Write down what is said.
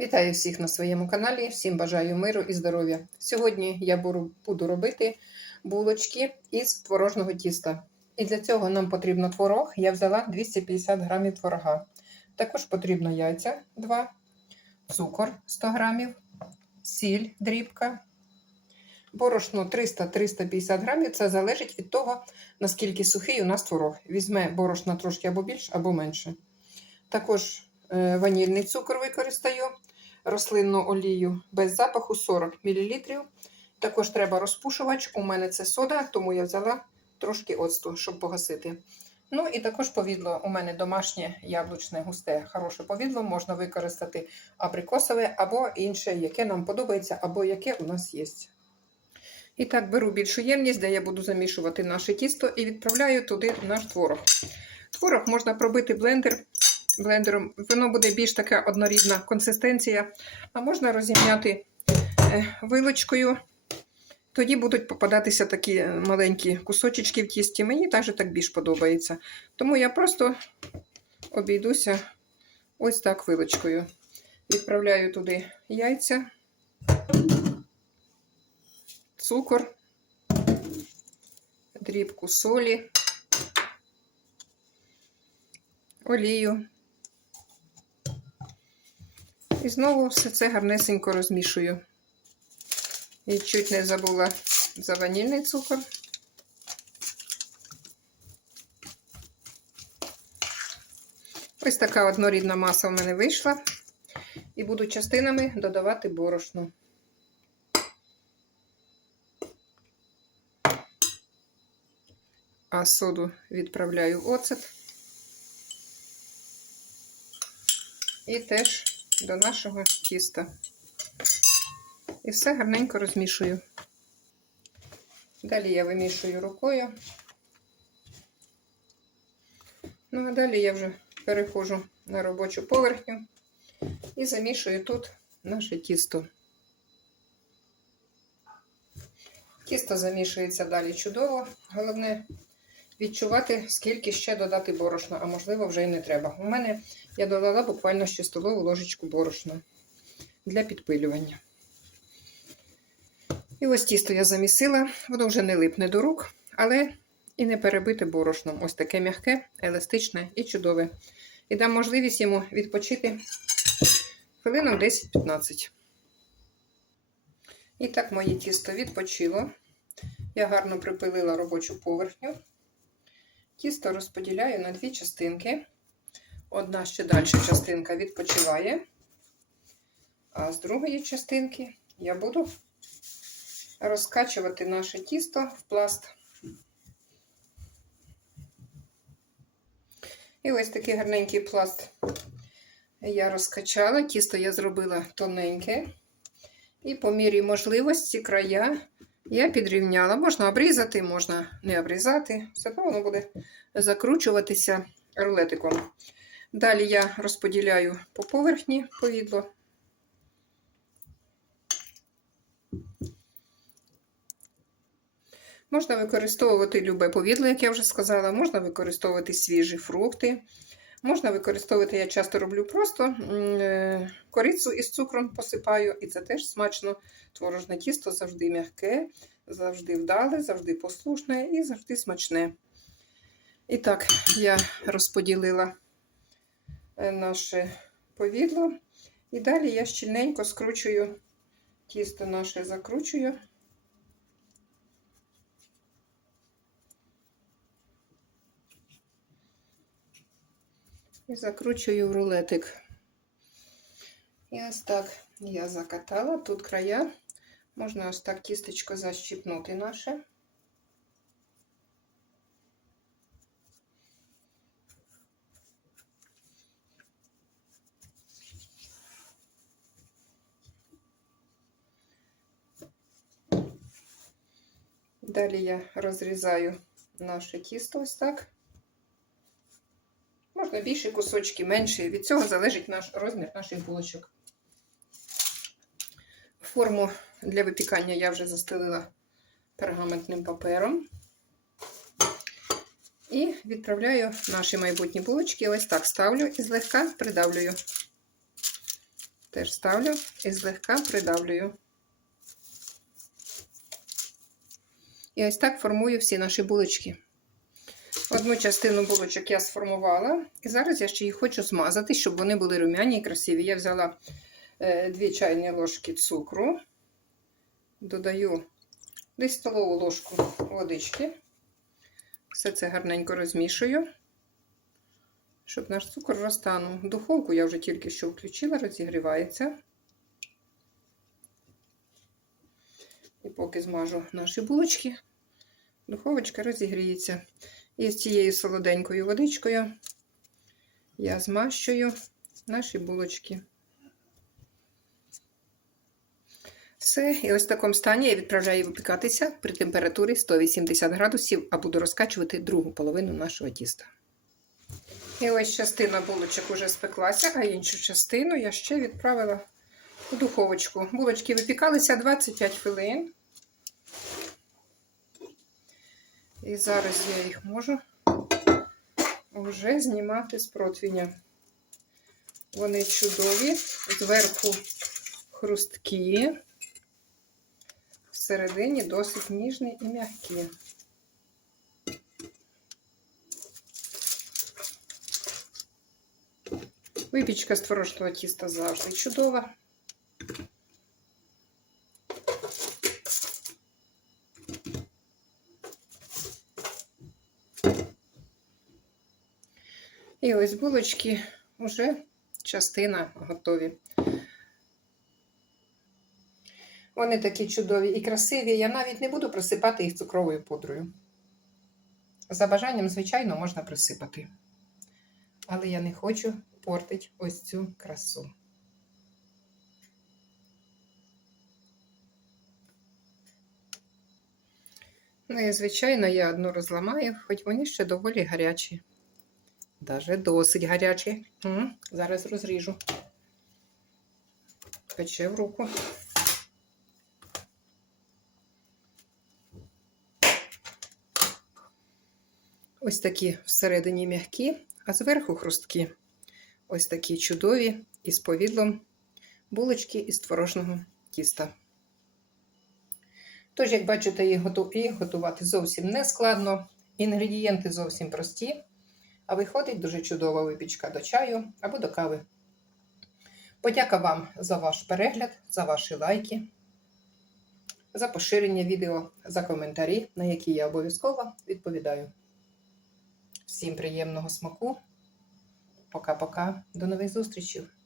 Вітаю всіх на своєму каналі. Всім бажаю миру і здоров'я. Сьогодні я буду робити булочки із творожного тіста. І для цього нам потрібно творог. Я взяла 250 грамів творога. Також потрібно яйця 2, цукор 100 грамів, сіль дрібка, борошно 300-350 грамів. Це залежить від того, наскільки сухий у нас творог. Візьме борошна трошки або більше, або менше. Також ванільний цукор використаю, рослинну олію без запаху 40 мл. Також треба розпушувач. У мене це сода, тому я взяла трошки оцту, щоб погасити. Ну і також повідло. У мене домашнє яблучне густе, хороше повідло. Можна використати абрикосове або інше, яке нам подобається, або яке у нас є. І так, беру більшу ємність, де я буду замішувати наше тісто і відправляю туди наш творог. Творог можна пробити блендер, блендером, воно буде більш така однорідна консистенція, а можна розім'яти е, вилочкою. Тоді будуть попадатися такі маленькі кусочки в тісті. Мені теж так більш подобається. Тому я просто обійдуся ось так вилочкою. Відправляю туди яйця, цукор, дрібку солі, олію. І знову все це гарнесенько розмішую. І чуть не забула за ванільний цукор. Ось така однорідна маса в мене вийшла. І буду частинами додавати борошно. А соду відправляю в оцет. І теж до нашого тіста. І все гарненько розмішую. Далі я вимішую рукою. Ну, а далі я вже переходжу на робочу поверхню і замішую тут наше тісто. Тісто замішується далі чудово. Головне відчувати, скільки ще додати борошна, а можливо, вже і не треба. У мене я додала буквально ще столову ложечку борошна для підпилювання. І ось тісто я замісила, воно вже не липне до рук, але і не перебите борошном. Ось таке м'яке, еластичне і чудове. І дам можливість йому відпочити хвилинок 10-15. І так, моє тісто відпочило. Я гарно припилила робочу поверхню. Тісто розподіляю на дві частинки. Одна ще далі частинка відпочиває, а з другої частинки я буду розкачувати наше тісто в пласт. І ось такий гарненький пласт я розкачала, тісто я зробила тоненьке. І по мірі можливості края я підрівняла. Можна обрізати, можна не обрізати. Все одно воно буде закручуватися рулетиком. Далі я розподіляю по поверхні повідло. Можна використовувати любе повідло, як я вже сказала, можна використовувати свіжі фрукти. Можна використовувати, я часто роблю просто е, корицю із цукром посипаю, і це теж смачно. Творожне тісто завжди м'яке, завжди вдале, завжди послушне і завжди смачне. І так, я розподілила е, наше повідло. І далі я щільненько скручую тісто наше закручую. І закручую в рулетик. І ось так я закатала. Тут края. Можна ось так тістечко защіпнути наше. Далі я розрізаю наше тісто ось так. Можна більше кусочки, менше. Від цього залежить наш розмір наших булочок. Форму для випікання я вже застелила пергаментним папером. І відправляю наші майбутні булочки. Ось так ставлю і злегка придавлюю. Теж ставлю і злегка придавлюю. І ось так формую всі наші булочки. Одну частину булочок я сформувала, і зараз я ще їх хочу змазати, щоб вони були рум'яні і красиві. Я взяла е, 2 чайні ложки цукру, додаю десь столову ложку водички. Все це гарненько розмішую, щоб наш цукор розтанув. Духовку я вже тільки що включила, розігрівається. І поки змажу наші булочки, духовочка розігріється. І з цією солоденькою водичкою я змащую наші булочки. Все, і ось в такому стані я відправляю випікатися при температурі 180 градусів, а буду розкачувати другу половину нашого тіста. І ось частина булочок уже спеклася, а іншу частину я ще відправила у духовочку. Булочки випікалися 25 хвилин. І зараз я їх можу вже знімати з противня. Вони чудові, зверху хрусткі, всередині досить ніжні і м'які. Випічка з творожного тіста завжди чудова. І ось булочки вже частина готові. Вони такі чудові і красиві. Я навіть не буду присипати їх цукровою пудрою. За бажанням, звичайно, можна присипати. Але я не хочу портити ось цю красу. Ну і, звичайно, я одну розламаю, хоч вони ще доволі гарячі. Даже досить гарячі. М, Зараз розріжу. Пече в руку. Ось такі всередині м'які, а зверху хрусткі. Ось такі чудові із повідлом булочки із творожного тіста. Тож, як бачите, їх готувати зовсім не складно. Інгредієнти зовсім прості, а виходить дуже чудова випічка до чаю або до кави. Подяка вам за ваш перегляд, за ваші лайки, за поширення відео, за коментарі, на які я обов'язково відповідаю. Всім приємного смаку! Пока-пока, до нових зустрічей!